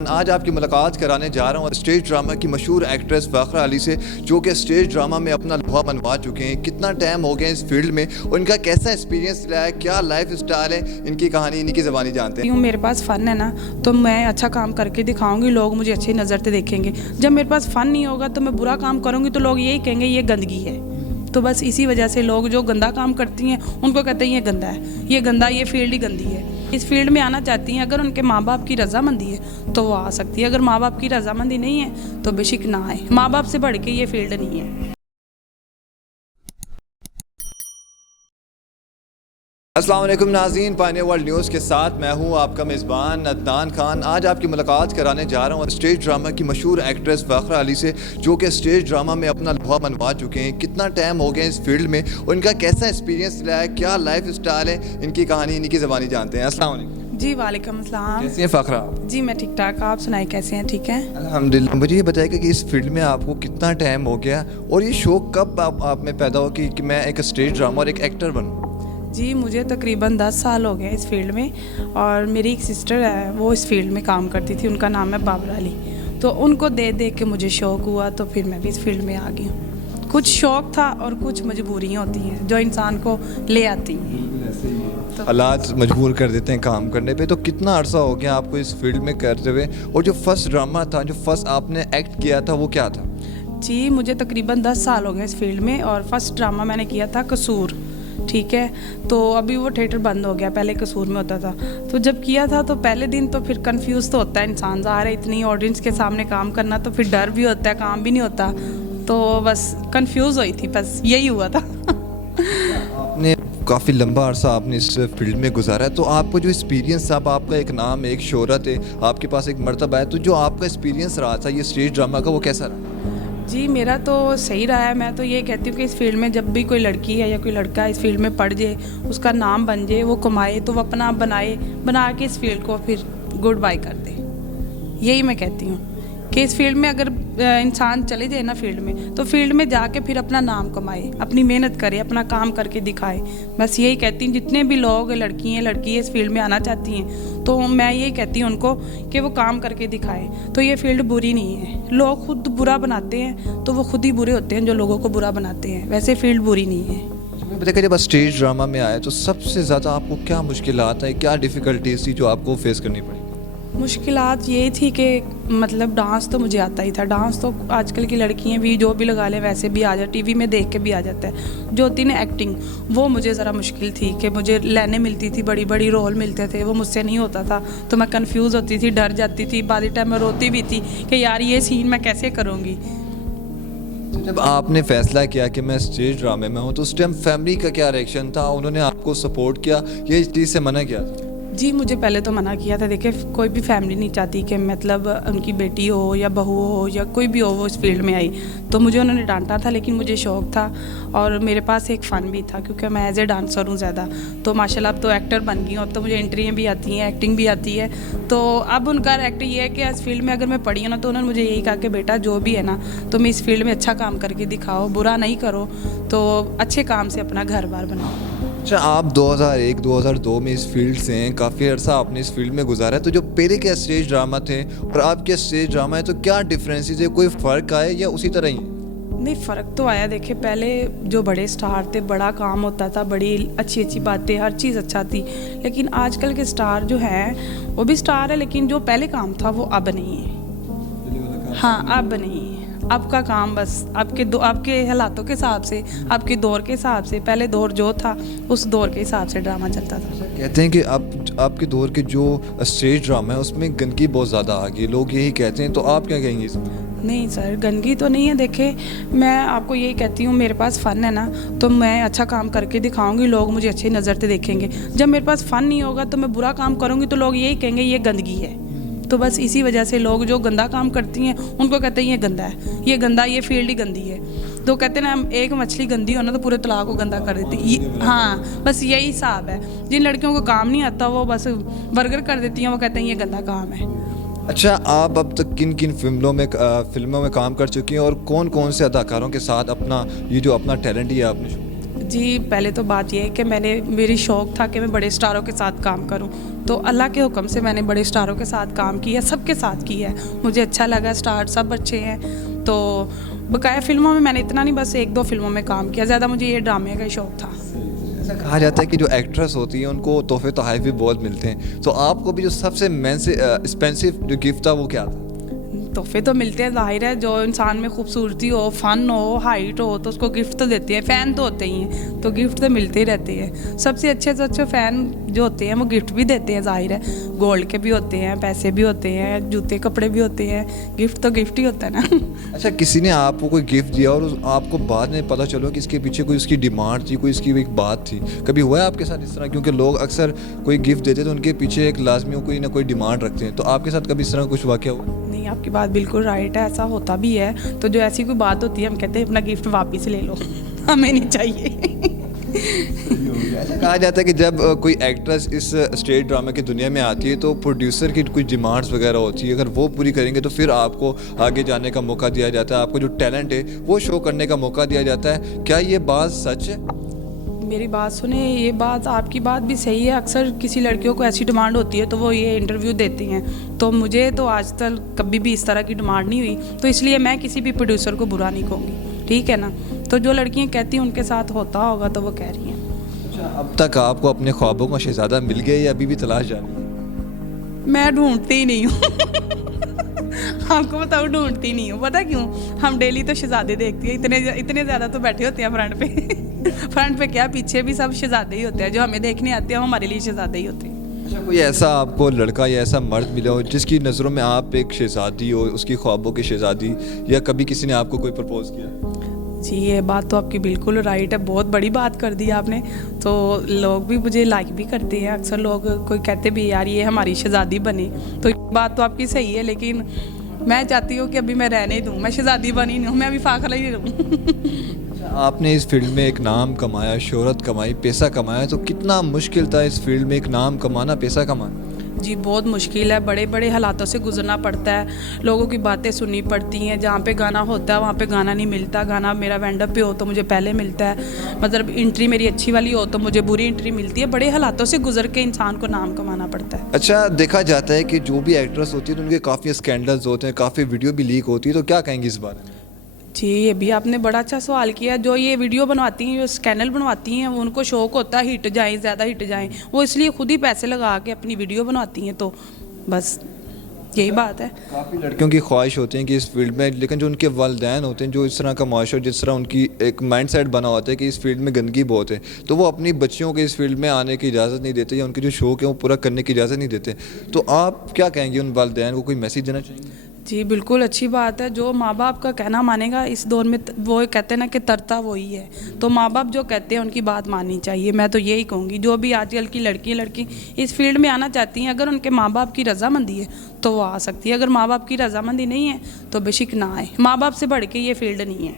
आज आपकी मुलाकात कराने जा रहा हूँ स्टेज ड्रामा की मशहूर एक्ट्रेस फ़ाखरा अली से, जो कि स्टेज ड्रामा में अपना लोहा मनवा चुके हैं। कितना टाइम हो गया इस फील्ड में, उनका कैसा एक्सपीरियंस रहा है, क्या लाइफ स्टाइल है, इनकी कहानी इन्हीं की ज़बानी जानते हैं। मेरे पास फ़न है ना, तो मैं अच्छा काम करके दिखाऊंगी, लोग मुझे अच्छी नज़र से देखेंगे। जब मेरे पास फ़न नहीं होगा तो मैं बुरा काम करूँगी तो लोग यही कहेंगे ये गंदगी है। तो बस इसी वजह से लोग जो गंदा काम करती हैं उनको कहते हैं ये गंदा है, ये गंदा, ये फील्ड ही गंदी है। इस फील्ड में आना चाहती हैं, अगर उनके माँ बाप की रजामंदी है तो वो आ सकती है। अगर माँ बाप की रजामंदी नहीं है तो बेशक ना आए। माँ बाप से बढ़ के ये फील्ड नहीं है। अस्सलाम वालेकुम नाज़रीन, पायनियर वर्ल्ड न्यूज़ के साथ मैं हूं आपका मेज़बान अदनान खान। आज आपकी मुलाकात कराने जा रहा हूं स्टेज ड्रामा की मशहूर एक्ट्रेस फ़ाखरा अली से, जो कि स्टेज ड्रामा में अपना लोहा मनवा चुके हैं। कितना टाइम हो गया इस फील्ड में, उनका कैसा एक्सपीरियंस रहा है, क्या लाइफ स्टाइल है, इनकी कहानी इन्हीं की ज़बानी जानते हैं। अस्सलाम वालेकुम। जी वालेकुम अस्सलाम। कैसी हैं फ़ाखरा? जी मैं ठीक ठाक, आप सुनाए कैसे हैं? ठीक है अल्हम्दुलिल्लाह। मुझे ये बताइएगा कि इस फील्ड में आपको कितना टाइम हो गया और ये शौक़ कब आप में पैदा हो कि मैं एक स्टेज ड्रामा और एक एक्टर बनूँ? जी मुझे तकरीबन 10 साल हो गए इस फील्ड में, और मेरी एक सिस्टर है वो इस फील्ड में काम करती थी, उनका नाम है बाबरा अली। तो उनको देख देख के मुझे शौक़ हुआ, तो फिर मैं भी इस फील्ड में आ गई हूँ। कुछ शौक़ था और कुछ मजबूरियाँ होती हैं जो इंसान को ले आती हैं। तो हालात मजबूर कर देते हैं काम करने पे। तो कितना अरसा हो गया आपको इस फील्ड में करते हुए, और जो फर्स्ट ड्रामा था, जो फर्स्ट आपने एक्ट किया था, वो क्या था? जी मुझे तकरीबन 10 साल हो गए इस फील्ड में, और फर्स्ट ड्रामा मैंने किया था कसूर। ठीक है, तो अभी वो थिएटर बंद हो गया, पहले कसूर में होता था। तो जब किया था तो पहले दिन तो फिर कंफ्यूज तो होता है इंसान, ज़ाहिर है इतनी ऑडियंस के सामने काम करना, तो फिर डर भी होता है, काम भी नहीं होता। तो बस कंफ्यूज हुई थी, बस यही हुआ था। आपने काफ़ी लंबा अरसा आपने इस फील्ड में गुजारा है, तो आपको जो एक्सपीरियंस था, आपका एक नाम है, एक शोहरत है, आपके पास एक मर्तबा है, तो जो आपका एक्सपीरियंस रहा था ये स्टेज ड्रामा का, वो कैसा रहा? जी मेरा तो सही रहा है। मैं तो ये कहती हूँ कि इस फील्ड में जब भी कोई लड़की है या कोई लड़का इस फील्ड में पड़ जाए, उसका नाम बन जाए, वो कमाए, तो वो अपना बना के इस फील्ड को फिर गुड बाय कर दे। यही मैं कहती हूँ कि इस फील्ड में अगर इंसान चले जाए ना फील्ड में, तो फील्ड में जाके फिर अपना नाम कमाए, अपनी मेहनत करे, अपना काम करके दिखाए। बस यही कहती हूँ, जितने भी लोग लड़की इस फील्ड में आना चाहती हैं, तो मैं यही कहती हूँ उनको कि वो काम करके दिखाए। तो ये फील्ड बुरी नहीं है। लोग खुद बुरा बनाते हैं तो वो खुद ही बुरे होते हैं जो लोगों को बुरा बनाते हैं। वैसे फील्ड बुरी नहीं है। बताइए, जब स्टेज ड्रामा में आए तो सबसे ज़्यादा आपको क्या मुश्किलात है, क्या डिफ़िकल्टीज थी जो आपको फेस करनी पड़ी? मुश्किलात ये थी कि मतलब डांस तो मुझे आता ही था। डांस तो आजकल की लड़कियां भी जो भी लगा लें वैसे भी आ जाए, टीवी में देख के भी आ जाता है। जो होती ना एक्टिंग, वो मुझे ज़रा मुश्किल थी कि मुझे लाइनें मिलती थी, बड़ी बड़ी रोल मिलते थे, वो मुझसे नहीं होता था। तो मैं कंफ्यूज होती थी, डर जाती थी, बाद टाइम मैं रोती भी थी कि यार ये सीन मैं कैसे करूँगी। जब आपने फैसला किया कि मैं स्टेज ड्रामे में हूँ, तो उस टाइम फैमिली का क्या रिएक्शन था? उन्होंने आपको सपोर्ट किया या इस चीज़ से मना किया? जी मुझे पहले तो मना किया था। देखिए कोई भी फैमिली नहीं चाहती कि मतलब उनकी बेटी हो या बहू हो या कोई भी हो वो इस फील्ड में आई, तो मुझे उन्होंने डांटा था। लेकिन मुझे शौक़ था और मेरे पास एक फ़न भी था, क्योंकि मैं एज ए डांसर हूँ ज़्यादा। तो माशाल्लाह अब तो एक्टर बन गई हूँ, अब तो मुझे एंट्रियाँ भी आती हैं, एक्टिंग भी आती है। तो अब उनका एक्ट ये है कि इस फील्ड में अगर मैं पढ़ी हूँ ना, तो उन्होंने मुझे यही कहा कि बेटा जो भी है ना, तुम इस फील्ड में अच्छा काम करके दिखाओ, बुरा नहीं करो, तो अच्छे काम से अपना घर बार बनाओ। अच्छा, आप 2001-2002 में इस फील्ड से हैं, काफ़ी अर्सा आपने इस फील्ड में गुजारा है। तो जो पहले के स्टेज ड्रामा थे और अब के स्टेज ड्रामा है, तो क्या डिफरेंसेस है, कोई फ़र्क आया या उसी तरह ही? नहीं, फ़र्क तो आया। देखिए पहले जो बड़े स्टार थे, बड़ा काम होता था, बड़ी अच्छी अच्छी बातें, हर चीज़ अच्छा थी। लेकिन आजकल के स्टार जो हैं वो भी स्टार है, लेकिन जो पहले काम था वो अब नहीं है। हाँ अब नहीं है। अब का काम बस आपके हालातों के हिसाब से, आपके दौर के हिसाब से, पहले दौर जो था उस दौर के हिसाब से ड्रामा चलता था। कहते हैं कि अब आपके दौर के जो स्टेज ड्रामा है उसमें गंदगी बहुत ज़्यादा आ गई, लोग यही कहते हैं। तो आप क्या कहेंगे इसमें? नहीं सर, गंदगी तो नहीं है। देखे मैं आपको यही कहती हूँ, मेरे पास फ़न है ना, तो मैं अच्छा काम करके दिखाऊंगी, लोग मुझे अच्छी नज़र से देखेंगे। जब मेरे पास फ़न नहीं होगा तो मैं बुरा काम करूँगी तो लोग यही कहेंगे ये गंदगी है। तो बस इसी वजह से लोग जो गंदा काम करती हैं उनको कहते हैं ये गंदा है, ये गंदा, ये फील्ड ही गंदी है। तो कहते हैं ना, एक मछली गंदी हो ना तो पूरे तालाब को गंदा कर देती। हाँ बस यही हिसाब है। जिन लड़कियों को काम नहीं आता वो बस बर्गर कर देती हैं, वो कहते हैं ये गंदा काम है। अच्छा, आप अब तक किन किन फिल्मों में काम कर चुकी हैं और कौन कौन से अदाकारों के साथ अपना टैलेंट ही आपने? जी पहले तो बात ये है कि मेरी शौक़ था कि मैं बड़े स्टारों के साथ काम करूं, तो अल्लाह के हुक्म से मैंने बड़े स्टारों के साथ काम किया, सबके साथ किया है, मुझे अच्छा लगा, स्टार सब अच्छे हैं। तो बकाया फिल्मों में मैंने इतना नहीं, बस 1-2 फिल्मों में काम किया, ज़्यादा मुझे ये ड्रामे का ही शौक़ था। ऐसा कहा जाता है कि जो एक्ट्रेस होती हैं उनको तोहफे तोहफ़े भी बहुत मिलते हैं, तो आपको भी जो सबसे एक्सपेंसिव जो गिफ्ट था वो क्या था? तोहफे तो मिलते हैं, ज़ाहिर है, जो इंसान में खूबसूरती हो, फ़न हो, हाइट हो, तो उसको गिफ्ट तो देते हैं, फ़ैन तो होते ही हैं, तो गिफ्ट तो मिलते ही रहते हैं। सबसे अच्छे से अच्छे फ़ैन जो होते हैं वो गिफ्ट भी देते हैं, ज़ाहिर है, गोल्ड के भी होते हैं, पैसे भी होते हैं, जूते कपड़े भी होते हैं, गिफ्ट तो गिफ्ट ही होता है ना। अच्छा, किसी ने आपको कोई गिफ्ट दिया और आपको बाद में पता चलो कि इसके पीछे कोई उसकी डिमांड थी, कोई इसकी एक बात थी, कभी हुआ है आपके साथ इस तरह? क्योंकि लोग अक्सर कोई गिफ्ट देते तो उनके पीछे एक लाजमी कोई ना कोई डिमांड रखते हैं, तो आपके साथ कभी इस तरह कुछ वाक़या हुआ? नहीं, आपकी बात बिल्कुल राइट है, ऐसा होता भी है। तो जो ऐसी कोई बात होती है हम कहते हैं अपना गिफ्ट वापस ले लो, हमें नहीं चाहिए। ऐसा कहा जाता है कि जब कोई एक्ट्रेस इस स्टेज ड्रामा की दुनिया में आती है तो प्रोड्यूसर की कुछ डिमांड्स वगैरह होती है, अगर वो पूरी करेंगे तो फिर आपको आगे जाने का मौका दिया जाता है, आपको जो टैलेंट है वो शो करने का मौका दिया जाता है। क्या ये बात सच है? मेरी बात सुने, ये बात आपकी बात भी सही है। अक्सर किसी लड़कियों को ऐसी डिमांड होती है तो वो ये इंटरव्यू देती हैं, तो मुझे तो आज तक कभी भी इस तरह की डिमांड नहीं हुई, तो इसलिए मैं किसी भी प्रोड्यूसर को बुरा नहीं कहूँगी, ठीक है ना। तो जो लड़कियाँ कहती हैं उनके साथ होता होगा तो वो कह रही हैं। अच्छा, अब तक आपको अपने ख्वाबों का शहज़ादा मिल गया या अभी भी तलाश जारी है? मैं ढूंढती ही नहीं हूँ। आपको बताओ, ढूंढती नहीं हूँ, पता क्यों? हम डेली तो शहजादे देखती है, इतने ज़्यादा तो बैठे होते हैं फ्रंट पे। फ्रंट पे क्या, पीछे भी सब शहजादे ही होते हैं, जो हमें देखने आते हैं हमारे लिए शहजादे ही होते हैं। अच्छा, कोई ऐसा आपको लड़का या ऐसा मर्द मिला हो जिसकी नज़रों में आप एक शहज़ादी हो, उसकी ख्वाबों की शहज़ादी, या कभी किसी ने आपको कोई प्रपोज़ किया? जी ये बात तो आपकी बिल्कुल राइट है, बहुत बड़ी बात कर दी आपने। तो लोग भी मुझे लाइक भी करते हैं, अक्सर लोग कोई कहते भी यार ये हमारी शहजादी बने, तो बात तो आपकी सही है, लेकिन मैं चाहती हूँ कि अभी मैं रहने दूँ, मैं शहजादी बनी नहीं हूँ, मैं अभी फाखला ही रहूँ। आपने इस फील्ड में एक नाम कमाया, शोहरत कमाई, पैसा कमाया, तो कितना मुश्किल था इस फील्ड में एक नाम कमाना, पैसा कमाना? जी बहुत मुश्किल है, बड़े बड़े हालातों से गुजरना पड़ता है, लोगों की बातें सुननी पड़ती हैं, जहाँ पे गाना होता है वहाँ पे गाना नहीं मिलता, गाना मेरा वेंडर पे हो तो मुझे पहले मिलता है, मतलब एंट्री मेरी अच्छी वाली हो तो मुझे बुरी एंट्री मिलती है, बड़े हालातों से गुजर के इंसान को नाम कमाना पड़ता है। अच्छा, देखा जाता है कि जो भी एक्ट्रेस होती है तो उनके काफ़ी स्कैंडल्स होते हैं, काफ़ी वीडियो भी लीक होती है, तो क्या कहेंगे इस बारे में? जी ये भी आपने बड़ा अच्छा सवाल किया। जो ये वीडियो बनवाती हैं, जो स्कैनल बनवाती हैं, वो उनको शौक होता है हिट जाएं, ज़्यादा हिट जाएं, वो इसलिए खुद ही पैसे लगा के अपनी वीडियो बनवाती हैं, तो बस यही बात है। काफ़ी लड़कियों की ख्वाहिश होती है कि इस फील्ड में, लेकिन जो उनके वालिदैन होते हैं, जो इस तरह का माशरा, जिस तरह उनकी एक माइंड सेट बना होता है कि इस फील्ड में गंदगी बहुत है, तो वो अपनी बच्चियों के इस फील्ड में आने की इजाज़त नहीं देते, या उनके जो शौक़ है वो पूरा करने की इजाज़त नहीं देते। तो आप क्या कहेंगे उन वालिदैन को, कोई मैसेज देना चाहेंगे? जी बिल्कुल अच्छी बात है, जो माँ बाप का कहना मानेगा इस दौर में, वो कहते हैं ना कि तरता वही है, तो माँ बाप जो कहते हैं उनकी बात माननी चाहिए। मैं तो यही कहूँगी, जो भी आजकल की लड़की इस फील्ड में आना चाहती हैं, अगर उनके माँ बाप की रजामंदी है तो वो आ सकती है, अगर माँ बाप की रजामंदी नहीं है तो बेशक ना आए। माँ बाप से बढ़ के ये फील्ड नहीं है।